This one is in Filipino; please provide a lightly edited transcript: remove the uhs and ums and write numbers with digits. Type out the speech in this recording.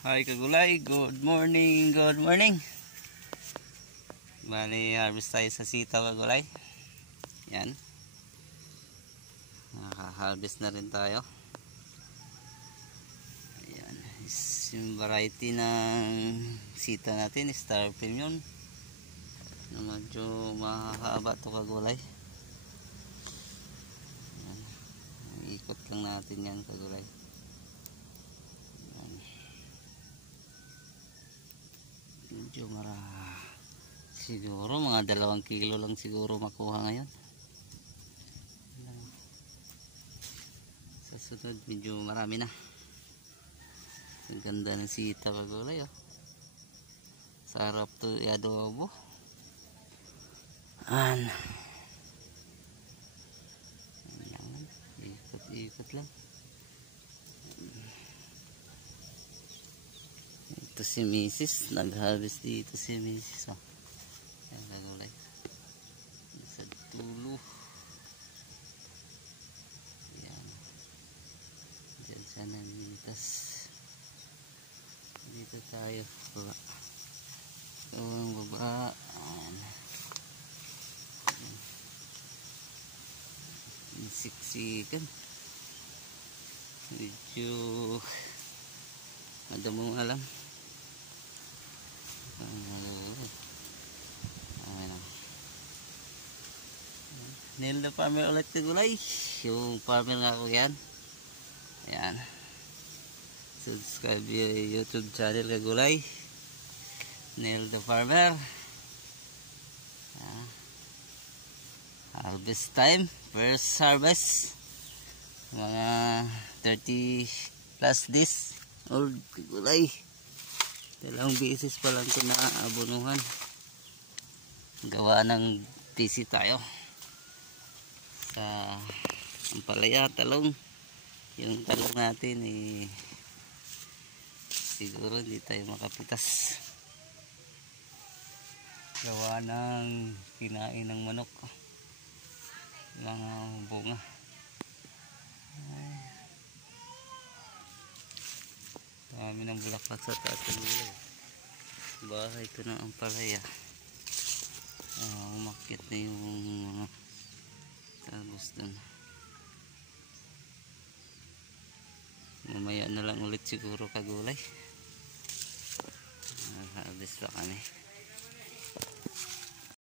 Hi kagulay, good morning, good morning. Bali, harvest tayo sa sitaw kagulay. Yan. Naka-harvest na rin tayo. Ayan. Yung variety ng sitaw natin, Star Premium. Na medyo mahaba ito kagulay. Ayan. Ikot lang natin yan kagulay. Medyo siguro mga 2 kilo lang siguro makuha ngayon. Sa sunod medyo marami na. Ang ganda ng sita kagulay oh. Sarap to i-adobo. Ikot lang. Ito si Mrs. Nag-harvest dito si Mrs. Oh. Yan kagulay. Sa tulo. Yan. Diyan siya namitas. Dito tayo. Baba. Ito ang baba. Ayan. Siksikan. Medyo madamo nga lang. Neil the Farmer ulit kagulay. Yung farmer nga ako yan. Ayan. Subscribe yung YouTube channel kagulay. Neil the Farmer. Harvest time. First harvest. Mga 30 plus days old kagulay. 2 beses pa lang ito na abonuhan. Gawa ng busy tayo sa ampalaya, talong. Yung talong natin siguro hindi tayo makapitas. Gawa ng kinain ng manok. Mga bunga. Dami ng bulaklak sa taas ng gulay. Bahay ito ng ampalaya. Umakyat na yung mga tapos dun. Mamaya na lang ulit siguro kagulay. Harvest pa kami.